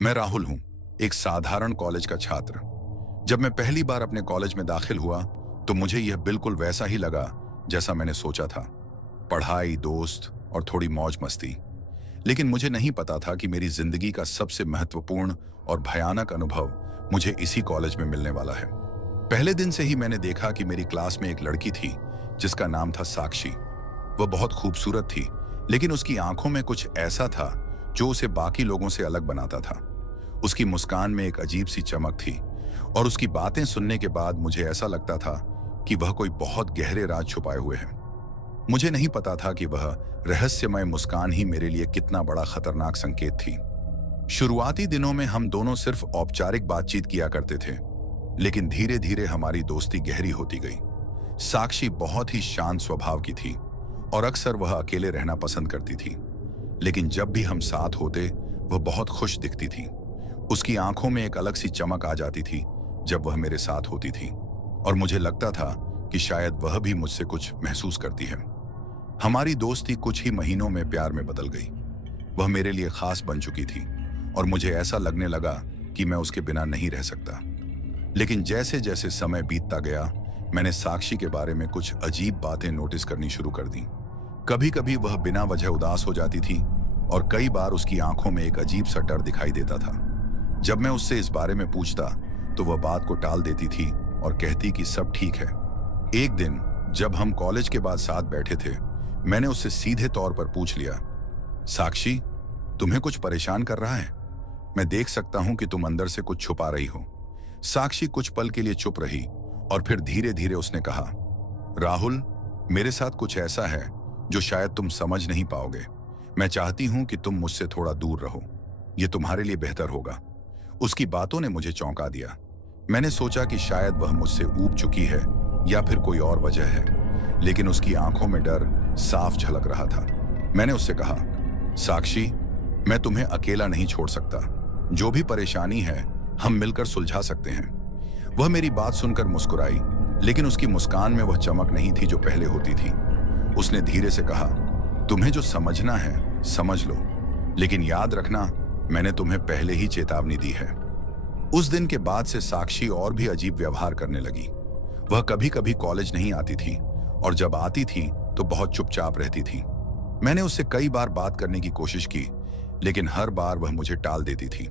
मैं राहुल हूं, एक साधारण कॉलेज का छात्र। जब मैं पहली बार अपने कॉलेज में दाखिल हुआ तो मुझे यह बिल्कुल वैसा ही लगा जैसा मैंने सोचा था। पढ़ाई, दोस्त और थोड़ी मौज मस्ती। लेकिन मुझे नहीं पता था कि मेरी जिंदगी का सबसे महत्वपूर्ण और भयानक अनुभव मुझे इसी कॉलेज में मिलने वाला है। पहले दिन से ही मैंने देखा कि मेरी क्लास में एक लड़की थी जिसका नाम था साक्षी। वह बहुत खूबसूरत थी, लेकिन उसकी आंखों में कुछ ऐसा था जो उसे बाकी लोगों से अलग बनाता था। उसकी मुस्कान में एक अजीब सी चमक थी और उसकी बातें सुनने के बाद मुझे ऐसा लगता था कि वह कोई बहुत गहरे राज छुपाए हुए है। मुझे नहीं पता था कि वह रहस्यमय मुस्कान ही मेरे लिए कितना बड़ा खतरनाक संकेत थी। शुरुआती दिनों में हम दोनों सिर्फ औपचारिक बातचीत किया करते थे, लेकिन धीरे धीरे हमारी दोस्ती गहरी होती गई। साक्षी बहुत ही शांत स्वभाव की थी और अक्सर वह अकेले रहना पसंद करती थी, लेकिन जब भी हम साथ होते वह बहुत खुश दिखती थी। उसकी आंखों में एक अलग सी चमक आ जाती थी जब वह मेरे साथ होती थी और मुझे लगता था कि शायद वह भी मुझसे कुछ महसूस करती है। हमारी दोस्ती कुछ ही महीनों में प्यार में बदल गई। वह मेरे लिए खास बन चुकी थी और मुझे ऐसा लगने लगा कि मैं उसके बिना नहीं रह सकता। लेकिन जैसे जैसे समय बीतता गया, मैंने साक्षी के बारे में कुछ अजीब बातें नोटिस करनी शुरू कर दी। कभी कभी वह बिना वजह उदास हो जाती थी और कई बार उसकी आंखों में एक अजीब सा डर दिखाई देता था। जब मैं उससे इस बारे में पूछता तो वह बात को टाल देती थी और कहती कि सब ठीक है। एक दिन जब हम कॉलेज के बाद साथ बैठे थे, मैंने उससे सीधे तौर पर पूछ लिया, साक्षी, तुम्हें कुछ परेशान कर रहा है? मैं देख सकता हूं कि तुम अंदर से कुछ छुपा रही हो। साक्षी कुछ पल के लिए चुप रही और फिर धीरे धीरे उसने कहा, राहुल, मेरे साथ कुछ ऐसा है जो शायद तुम समझ नहीं पाओगे। मैं चाहती हूं कि तुम मुझसे थोड़ा दूर रहो। यह तुम्हारे लिए बेहतर होगा। उसकी बातों ने मुझे चौंका दिया। मैंने सोचा कि शायद वह मुझसे ऊब चुकी है या फिर कोई और वजह है, लेकिन उसकी आंखों में डर साफ झलक रहा था। मैंने उससे कहा, साक्षी, मैं तुम्हें अकेला नहीं छोड़ सकता। जो भी परेशानी है हम मिलकर सुलझा सकते हैं। वह मेरी बात सुनकर मुस्कुराई, लेकिन उसकी मुस्कान में वह चमक नहीं थी जो पहले होती थी। उसने धीरे से कहा, तुम्हें जो समझना है समझ लो, लेकिन याद रखना, मैंने तुम्हें पहले ही चेतावनी दी है। उस दिन के बाद से साक्षी और भी अजीब व्यवहार करने लगी। वह कभी कभी कॉलेज नहीं आती थी और जब आती थी तो बहुत चुपचाप रहती थी। मैंने उससे कई बार बात करने की कोशिश की, लेकिन हर बार वह मुझे टाल देती थी।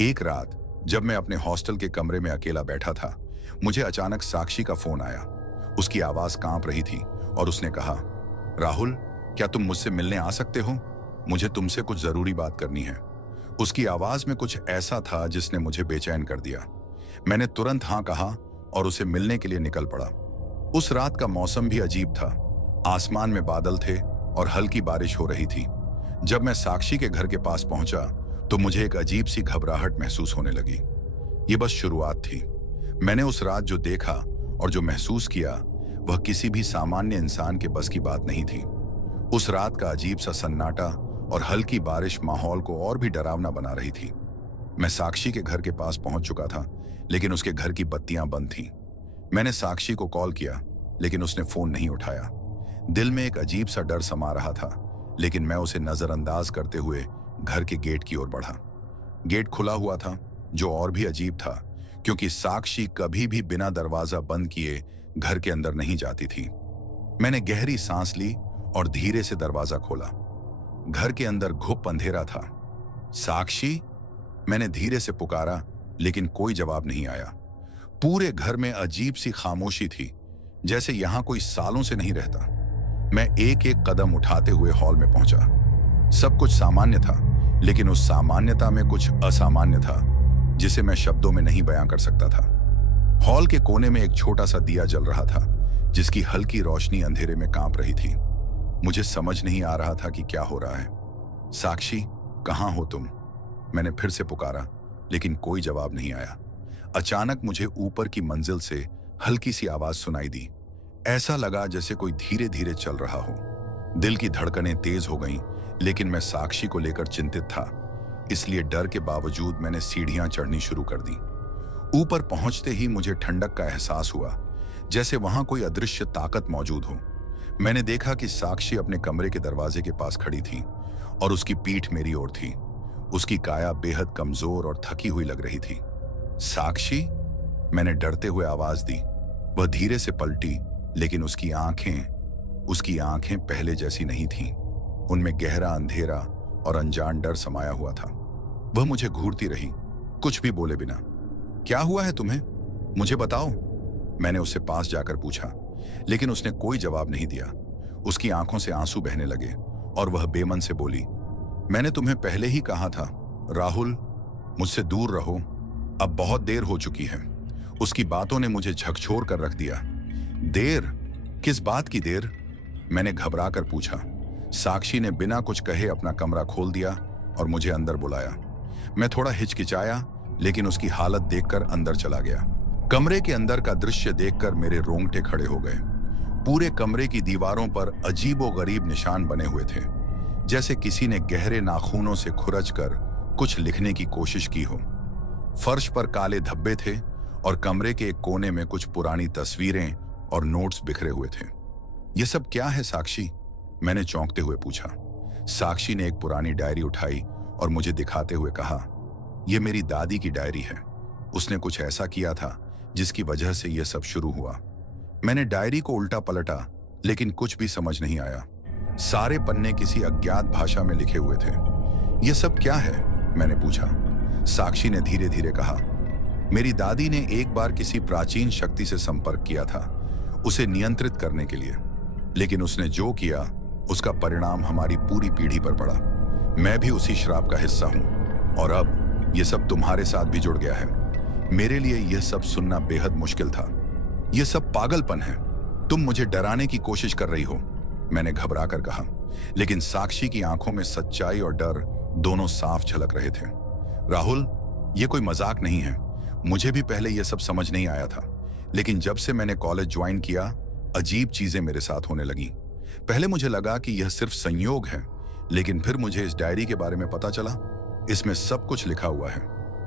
एक रात जब मैं अपने हॉस्टल के कमरे में अकेला बैठा था, मुझे अचानक साक्षी का फोन आया। उसकी आवाज कांप रही थी और उसने कहा, राहुल, क्या तुम मुझसे मिलने आ सकते हो? मुझे तुमसे कुछ जरूरी बात करनी है। उसकी आवाज में कुछ ऐसा था जिसने मुझे बेचैन कर दिया। मैंने तुरंत हाँ कहा और उसे मिलने के लिए निकल पड़ा। उस रात का मौसम भी अजीब था। आसमान में बादल थे और हल्की बारिश हो रही थी। जब मैं साक्षी के घर के पास पहुंचा तो मुझे एक अजीब सी घबराहट महसूस होने लगी। ये बस शुरुआत थी। मैंने उस रात जो देखा और जो महसूस किया वह किसी भी सामान्य इंसान के बस की बात नहीं थी। उस रात का अजीब सा सन्नाटा और हल्की बारिश माहौल को और भी डरावना बना रही थी। मैं साक्षी के घर के पास पहुंच चुका था, लेकिन उसके घर की बत्तियां बंद थीं। मैंने साक्षी को कॉल किया, लेकिन उसने फोन नहीं उठाया। दिल में एक अजीब सा डर समा रहा था, लेकिन मैं उसे नजरअंदाज करते हुए घर के गेट की ओर बढ़ा। गेट खुला हुआ था, जो और भी अजीब था, क्योंकि साक्षी कभी भी बिना दरवाजा बंद किए घर के अंदर नहीं जाती थी। मैंने गहरी सांस ली और धीरे से दरवाजा खोला। घर के अंदर घुप अंधेरा था। साक्षी, मैंने धीरे से पुकारा, लेकिन कोई जवाब नहीं आया। पूरे घर में अजीब सी खामोशी थी, जैसे यहां कोई सालों से नहीं रहता। मैं एक एक कदम उठाते हुए हॉल में पहुंचा। सब कुछ सामान्य था, लेकिन उस सामान्यता में कुछ असामान्य था जिसे मैं शब्दों में नहीं बयां कर सकता था। हॉल के कोने में एक छोटा सा दिया जल रहा था, जिसकी हल्की रोशनी अंधेरे में कांप रही थी। मुझे समझ नहीं आ रहा था कि क्या हो रहा है। साक्षी, कहाँ हो तुम? मैंने फिर से पुकारा, लेकिन कोई जवाब नहीं आया। अचानक मुझे ऊपर की मंजिल से हल्की सी आवाज सुनाई दी। ऐसा लगा जैसे कोई धीरे धीरे चल रहा हो। दिल की धड़कनें तेज हो गईं, लेकिन मैं साक्षी को लेकर चिंतित था, इसलिए डर के बावजूद मैंने सीढ़ियां चढ़नी शुरू कर दी। ऊपर पहुंचते ही मुझे ठंडक का एहसास हुआ, जैसे वहां कोई अदृश्य ताकत मौजूद हो। मैंने देखा कि साक्षी अपने कमरे के दरवाजे के पास खड़ी थी और उसकी पीठ मेरी ओर थी। उसकी काया बेहद कमजोर और थकी हुई लग रही थी। साक्षी, मैंने डरते हुए आवाज दी। वह धीरे से पलटी, लेकिन उसकी आंखें पहले जैसी नहीं थीं। उनमें गहरा अंधेरा और अनजान डर समाया हुआ था। वह मुझे घूरती रही, कुछ भी बोले बिना। क्या हुआ है तुम्हें? मुझे बताओ, मैंने उससे पास जाकर पूछा, लेकिन उसने कोई जवाब नहीं दिया। उसकी आंखों से आंसू बहने लगे और वह बेमन से बोली, मैंने तुम्हें पहले ही कहा था राहुल, मुझसे दूर रहो। अब बहुत देर हो चुकी है। उसकी बातों ने मुझे झकझोर कर रख दिया। देर? किस बात की देर? मैंने घबरा कर पूछा। साक्षी ने बिना कुछ कहे अपना कमरा खोल दिया और मुझे अंदर बुलाया। मैं थोड़ा हिचकिचाया, लेकिन उसकी हालत देखकर अंदर चला गया। कमरे के अंदर का दृश्य देखकर मेरे रोंगटे खड़े हो गए। पूरे कमरे की दीवारों पर अजीबोगरीब निशान बने हुए थे, जैसे किसी ने गहरे नाखूनों से खुरचकर कुछ लिखने की कोशिश की हो। फर्श पर काले धब्बे थे और कमरे के एक कोने में कुछ पुरानी तस्वीरें और नोट्स बिखरे हुए थे। यह सब क्या है साक्षी? मैंने चौंकते हुए पूछा। साक्षी ने एक पुरानी डायरी उठाई और मुझे दिखाते हुए कहा, यह मेरी दादी की डायरी है। उसने कुछ ऐसा किया था जिसकी वजह से यह सब शुरू हुआ। मैंने डायरी को उल्टा पलटा, लेकिन कुछ भी समझ नहीं आया। सारे पन्ने किसी अज्ञात भाषा में लिखे हुए थे। यह सब क्या है? मैंने पूछा। साक्षी ने धीरे धीरे कहा, मेरी दादी ने एक बार किसी प्राचीन शक्ति से संपर्क किया था, उसे नियंत्रित करने के लिए। लेकिन उसने जो किया, उसका परिणाम हमारी पूरी पीढ़ी पर पड़ा। मैं भी उसी श्राप का हिस्सा हूं, और अब यह सब तुम्हारे साथ भी जुड़ गया है। मेरे लिए यह सब सुनना बेहद मुश्किल था। यह सब पागलपन है। तुम मुझे डराने की कोशिश कर रही हो, मैंने घबरा कर कहा। लेकिन साक्षी की आंखों में सच्चाई और डर दोनों साफ झलक रहे थे। राहुल, यह कोई मजाक नहीं है। मुझे भी पहले यह सब समझ नहीं आया था, लेकिन जब से मैंने कॉलेज ज्वाइन किया, अजीब चीजें मेरे साथ होने लगी। पहले मुझे लगा कि यह सिर्फ संयोग है, लेकिन फिर मुझे इस डायरी के बारे में पता चला। इसमें सब कुछ लिखा हुआ है,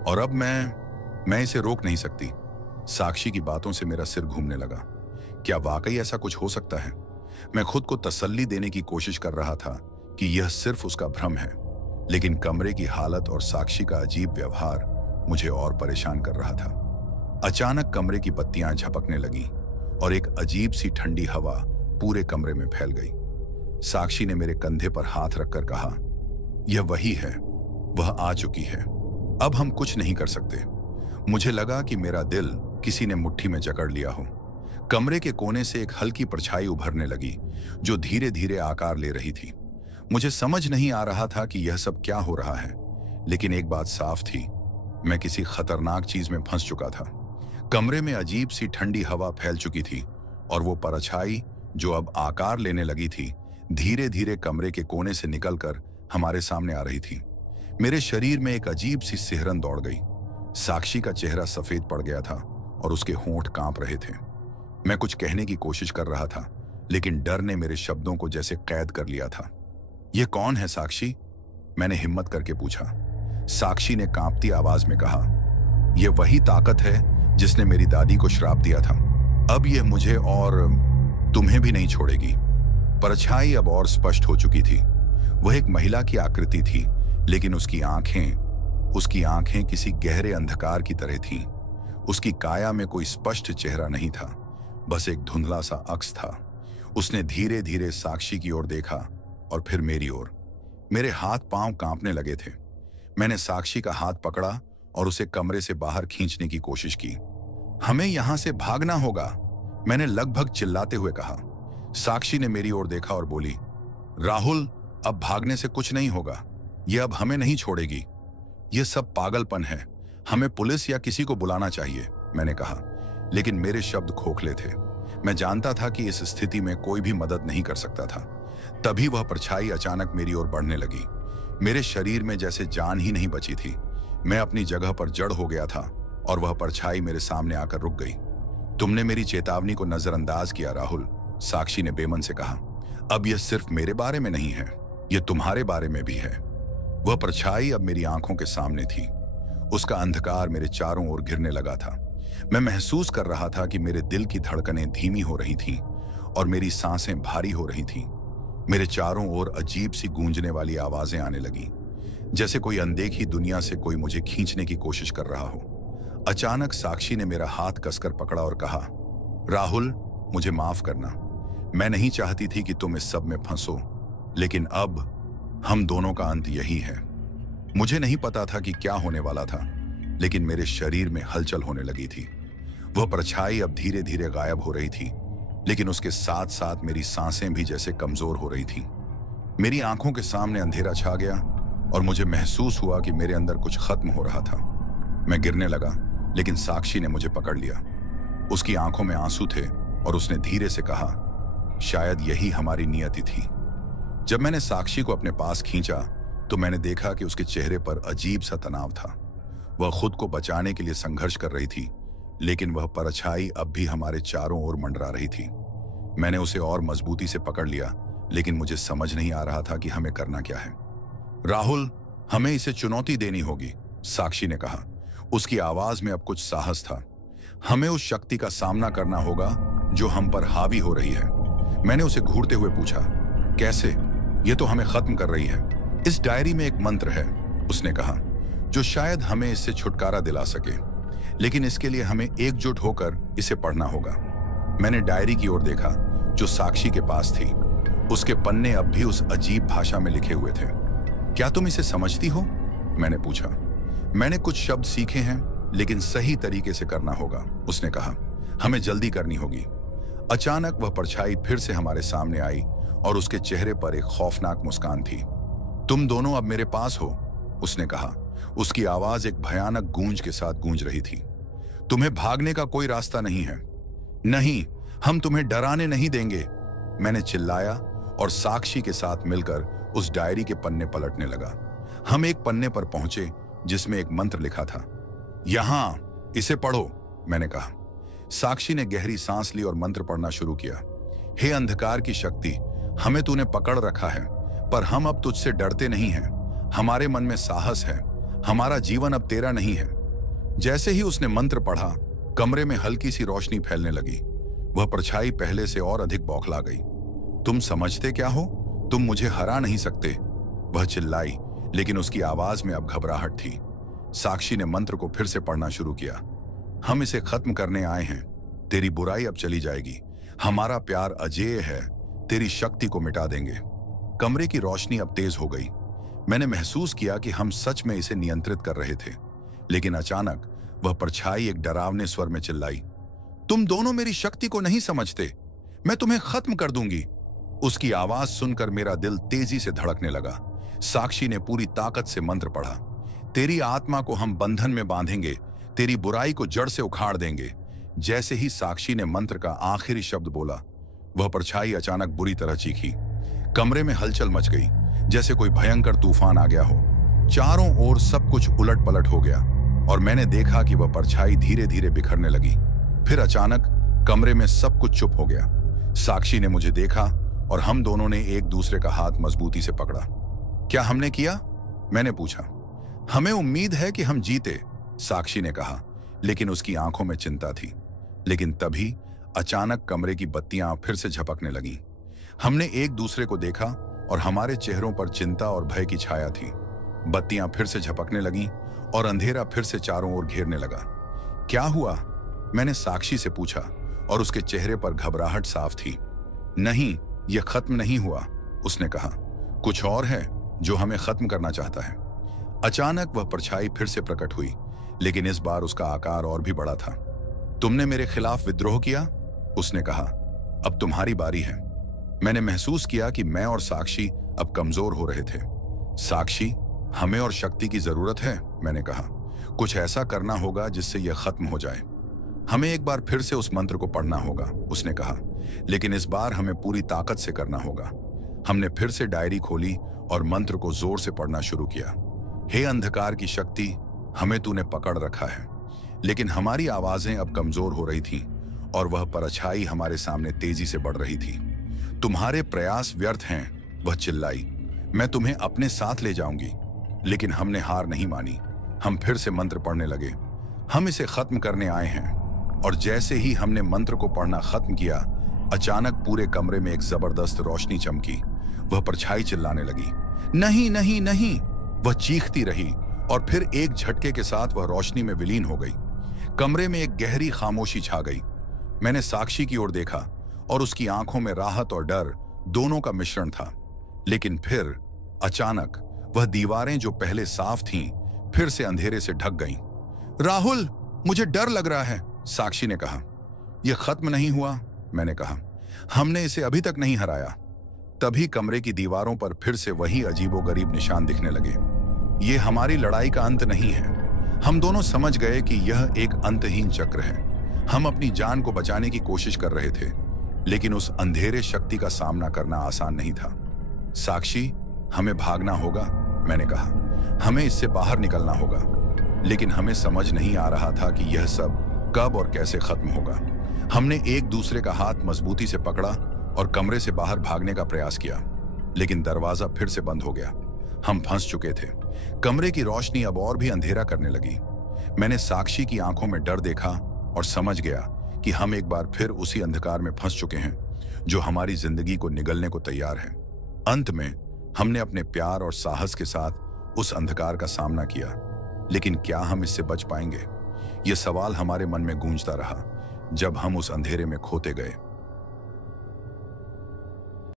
और अब मैं इसे रोक नहीं सकती। साक्षी की बातों से मेरा सिर घूमने लगा। क्या वाकई ऐसा कुछ हो सकता है? मैं खुद को तसल्ली देने की कोशिश कर रहा था कि यह सिर्फ उसका भ्रम है, लेकिन कमरे की हालत और साक्षी का अजीब व्यवहार मुझे और परेशान कर रहा था। अचानक कमरे की बत्तियां झपकने लगी और एक अजीब सी ठंडी हवा पूरे कमरे में फैल गई। साक्षी ने मेरे कंधे पर हाथ रखकर कहा, यह वही है, वह आ चुकी है। अब हम कुछ नहीं कर सकते। मुझे लगा कि मेरा दिल किसी ने मुट्ठी में जकड़ लिया हो। कमरे के कोने से एक हल्की परछाई उभरने लगी, जो धीरे धीरे आकार ले रही थी। मुझे समझ नहीं आ रहा था कि यह सब क्या हो रहा है, लेकिन एक बात साफ थी, मैं किसी खतरनाक चीज में फंस चुका था। कमरे में अजीब सी ठंडी हवा फैल चुकी थी, और वो परछाई जो अब आकार लेने लगी थी, धीरे धीरे कमरे के कोने से निकलकर हमारे सामने आ रही थी। मेरे शरीर में एक अजीब सी सिहरन दौड़ गई। साक्षी का चेहरा सफेद पड़ गया था और उसके होंठ कांप रहे थे। मैं कुछ कहने की कोशिश कर रहा था, लेकिन डर ने मेरे शब्दों को जैसे कैद कर लिया था। यह कौन है साक्षी? मैंने हिम्मत करके पूछा। साक्षी ने कांपती आवाज में कहा, यह वही ताकत है जिसने मेरी दादी को श्राप दिया था। अब यह मुझे और तुम्हें भी नहीं छोड़ेगी। परछाई अब और स्पष्ट हो चुकी थी। वह एक महिला की आकृति थी, लेकिन उसकी आंखें किसी गहरे अंधकार की तरह थीं। उसकी काया में कोई स्पष्ट चेहरा नहीं था, बस एक धुंधला सा अक्स था। उसने धीरे धीरे साक्षी की ओर देखा और फिर मेरी ओर। मेरे हाथ पांव कांपने लगे थे। मैंने साक्षी का हाथ पकड़ा और उसे कमरे से बाहर खींचने की कोशिश की। हमें यहां से भागना होगा, मैंने लगभग चिल्लाते हुए कहा। साक्षी ने मेरी ओर देखा और बोली, राहुल, अब भागने से कुछ नहीं होगा। यह अब हमें नहीं छोड़ेगी। यह सब पागलपन है। हमें पुलिस या किसी को बुलाना चाहिए, मैंने कहा, लेकिन मेरे शब्द खोखले थे। मैं जानता था कि इस स्थिति में कोई भी मदद नहीं कर सकता था। तभी वह परछाई अचानक मेरी ओर बढ़ने लगी। मेरे शरीर में जैसे जान ही नहीं बची थी। मैं अपनी जगह पर जड़ हो गया था और वह परछाई मेरे सामने आकर रुक गई। तुमने मेरी चेतावनी को नजरअंदाज किया राहुल, साक्षी ने बेमन से कहा। अब यह सिर्फ मेरे बारे में नहीं है, यह तुम्हारे बारे में भी है। वह परछाई अब मेरी आंखों के सामने थी। उसका अंधकार मेरे चारों ओर घिरने लगा था। मैं महसूस कर रहा था कि मेरे दिल की धड़कनें धीमी हो रही थीं और मेरी सांसें भारी हो रही थीं। मेरे चारों ओर अजीब सी गूंजने वाली आवाजें आने लगीं, जैसे कोई अनदेखी दुनिया से कोई मुझे खींचने की कोशिश कर रहा हो। अचानक साक्षी ने मेरा हाथ कसकर पकड़ा और कहा, राहुल, मुझे माफ करना। मैं नहीं चाहती थी कि तुम इस सब में फंसो, लेकिन अब हम दोनों का अंत यही है। मुझे नहीं पता था कि क्या होने वाला था, लेकिन मेरे शरीर में हलचल होने लगी थी। वह परछाई अब धीरे धीरे गायब हो रही थी, लेकिन उसके साथ साथ मेरी सांसें भी जैसे कमजोर हो रही थीं। मेरी आंखों के सामने अंधेरा छा गया और मुझे महसूस हुआ कि मेरे अंदर कुछ खत्म हो रहा था। मैं गिरने लगा, लेकिन साक्षी ने मुझे पकड़ लिया। उसकी आंखों में आंसू थे और उसने धीरे से कहा, शायद यही हमारी नियति थी। जब मैंने साक्षी को अपने पास खींचा तो मैंने देखा कि उसके चेहरे पर अजीब सा तनाव था। वह खुद को बचाने के लिए संघर्ष कर रही थी, लेकिन वह परछाई अब भी हमारे चारों ओर मंडरा रही थी। मैंने उसे और मजबूती से पकड़ लिया, लेकिन मुझे समझ नहीं आ रहा था कि हमें करना क्या है। राहुल, हमें इसे चुनौती देनी होगी, साक्षी ने कहा। उसकी आवाज में अब कुछ साहस था। हमें उस शक्ति का सामना करना होगा जो हम पर हावी हो रही है। मैंने उसे घूरते हुए पूछा, कैसे? ये तो हमें खत्म कर रही है। इस डायरी में एक मंत्र है, उसने कहा, जो शायद हमें इससे छुटकारा दिला सके, लेकिन इसके लिए हमें एकजुट होकर इसे पढ़ना होगा। मैंने डायरी की ओर देखा जो साक्षी के पास थी। उसके पन्ने अब भी उस अजीब भाषा में लिखे हुए थे। क्या तुम इसे समझती हो? मैंने पूछा। मैंने कुछ शब्द सीखे हैं, लेकिन सही तरीके से करना होगा, उसने कहा। हमें जल्दी करनी होगी। अचानक वह परछाई फिर से हमारे सामने आई और उसके चेहरे पर एक खौफनाक मुस्कान थी। तुम दोनों अब मेरे पास हो, उसने कहा। उसकी आवाज एक भयानक गूंज के साथ गूंज रही थी। तुम्हें भागने का कोई रास्ता नहीं है। नहीं, हम तुम्हें डराने नहीं देंगे, मैंने चिल्लाया और साक्षी के साथ मिलकर उस डायरी के पन्ने पलटने लगा। हम एक पन्ने पर पहुंचे जिसमें एक मंत्र लिखा था। यहां, इसे पढ़ो, मैंने कहा। साक्षी ने गहरी सांस ली और मंत्र पढ़ना शुरू किया। हे अंधकार की शक्ति, हमें तूने पकड़ रखा है, पर हम अब तुझसे डरते नहीं हैं। हमारे मन में साहस है। हमारा जीवन अब तेरा नहीं है। जैसे ही उसने मंत्र पढ़ा, कमरे में हल्की सी रोशनी फैलने लगी। वह परछाई पहले से और अधिक बौखला गई। तुम समझते क्या हो? तुम मुझे हरा नहीं सकते, वह चिल्लाई, लेकिन उसकी आवाज में अब घबराहट थी। साक्षी ने मंत्र को फिर से पढ़ना शुरू किया। हम इसे खत्म करने आए हैं। तेरी बुराई अब चली जाएगी। हमारा प्यार अजेय है। तेरी शक्ति को मिटा देंगे। कमरे की रोशनी अब तेज हो गई। मैंने महसूस किया कि हम सच में इसे नियंत्रित कर रहे थे, लेकिन अचानक वह परछाई एक डरावने स्वर में चिल्लाई, तुम दोनों मेरी शक्ति को नहीं समझते। मैं तुम्हें खत्म कर दूंगी। उसकी आवाज सुनकर मेरा दिल तेजी से धड़कने लगा। साक्षी ने पूरी ताकत से मंत्र पढ़ा। तेरी आत्मा को हम बंधन में बांधेंगे, तेरी बुराई को जड़ से उखाड़ देंगे। जैसे ही साक्षी ने मंत्र का आखिरी शब्द बोला, वह परछाई अचानक बुरी तरह चीखी। कमरे में हलचल मच गई, जैसे कोई भयंकर तूफान आ गया हो। चारों ओर सब कुछ उलट पलट हो गया और मैंने देखा कि वह परछाई धीरे धीरे बिखरने लगी। फिर अचानक कमरे में सब कुछ चुप हो गया। साक्षी ने मुझे देखा और हम दोनों ने एक दूसरे का हाथ मजबूती से पकड़ा। क्या हमने किया? मैंने पूछा। हमें उम्मीद है कि हम जीते, साक्षी ने कहा, लेकिन उसकी आंखों में चिंता थी। लेकिन तभी अचानक कमरे की बत्तियां फिर से झपकने लगीं। हमने एक दूसरे को देखा और हमारे चेहरों पर चिंता और भय की छाया थी। बत्तियां फिर से झपकने लगीं और अंधेरा फिर से चारों ओर घेरने लगा। क्या हुआ? मैंने साक्षी से पूछा और उसके चेहरे पर घबराहट साफ थी। नहीं, यह खत्म नहीं हुआ, उसने कहा। कुछ और है जो हमें खत्म करना चाहता है। अचानक वह परछाई फिर से प्रकट हुई, लेकिन इस बार उसका आकार और भी बड़ा था। तुमने मेरे खिलाफ विद्रोह किया, उसने कहा। अब तुम्हारी बारी है। मैंने महसूस किया कि मैं और साक्षी अब कमजोर हो रहे थे। साक्षी, हमें और शक्ति की जरूरत है, मैंने कहा। कुछ ऐसा करना होगा जिससे यह खत्म हो जाए। हमें एक बार फिर से उस मंत्र को पढ़ना होगा, उसने कहा, लेकिन इस बार हमें पूरी ताकत से करना होगा। हमने फिर से डायरी खोली और मंत्र को जोर से पढ़ना शुरू किया। हे अंधकार की शक्ति, हमें तूने पकड़ रखा है। लेकिन हमारी आवाजें अब कमजोर हो रही थीं और वह परछाई हमारे सामने तेजी से बढ़ रही थी। तुम्हारे प्रयास व्यर्थ हैं, वह चिल्लाई। मैं तुम्हें अपने साथ ले जाऊंगी। लेकिन हमने हार नहीं मानी। हम फिर से मंत्र पढ़ने लगे। हम इसे खत्म करने आए हैं। और जैसे ही हमने मंत्र को पढ़ना खत्म किया, अचानक पूरे कमरे में एक जबरदस्त रोशनी चमकी। वह परछाई चिल्लाने लगी, नहीं नहीं नहीं, वह चीखती रही और फिर एक झटके के साथ वह रोशनी में विलीन हो गई। कमरे में एक गहरी खामोशी छा गई। मैंने साक्षी की ओर देखा और उसकी आंखों में राहत और डर दोनों का मिश्रण था। लेकिन फिर अचानक वह दीवारें जो पहले साफ थीं, फिर से अंधेरे से ढक गईं। राहुल, मुझे डर लग रहा है, साक्षी ने कहा। यह खत्म नहीं हुआ, मैंने कहा। हमने इसे अभी तक नहीं हराया। तभी कमरे की दीवारों पर फिर से वही अजीबोगरीब निशान दिखने लगे। ये हमारी लड़ाई का अंत नहीं है। हम दोनों समझ गए कि यह एक अंतहीन चक्र है। हम अपनी जान को बचाने की कोशिश कर रहे थे, लेकिन उस अंधेरे शक्ति का सामना करना आसान नहीं था। साक्षी, हमें भागना होगा, मैंने कहा। हमें इससे बाहर निकलना होगा। लेकिन हमें समझ नहीं आ रहा था कि यह सब कब और कैसे खत्म होगा। हमने एक दूसरे का हाथ मजबूती से पकड़ा और कमरे से बाहर भागने का प्रयास किया, लेकिन दरवाजा फिर से बंद हो गया। हम फंस चुके थे। कमरे की रोशनी अब और भी अंधेरा करने लगी। मैंने साक्षी की आंखों में डर देखा और समझ गया कि हम एक बार फिर उसी अंधकार में फंस चुके हैं जो हमारी जिंदगी को निगलने को तैयार है। अंत में हमने अपने प्यार और साहस के साथ उस अंधकार का सामना किया, लेकिन क्या हम इससे बच पाएंगे? यह सवाल हमारे मन में गूंजता रहा जब हम उस अंधेरे में खोते गए।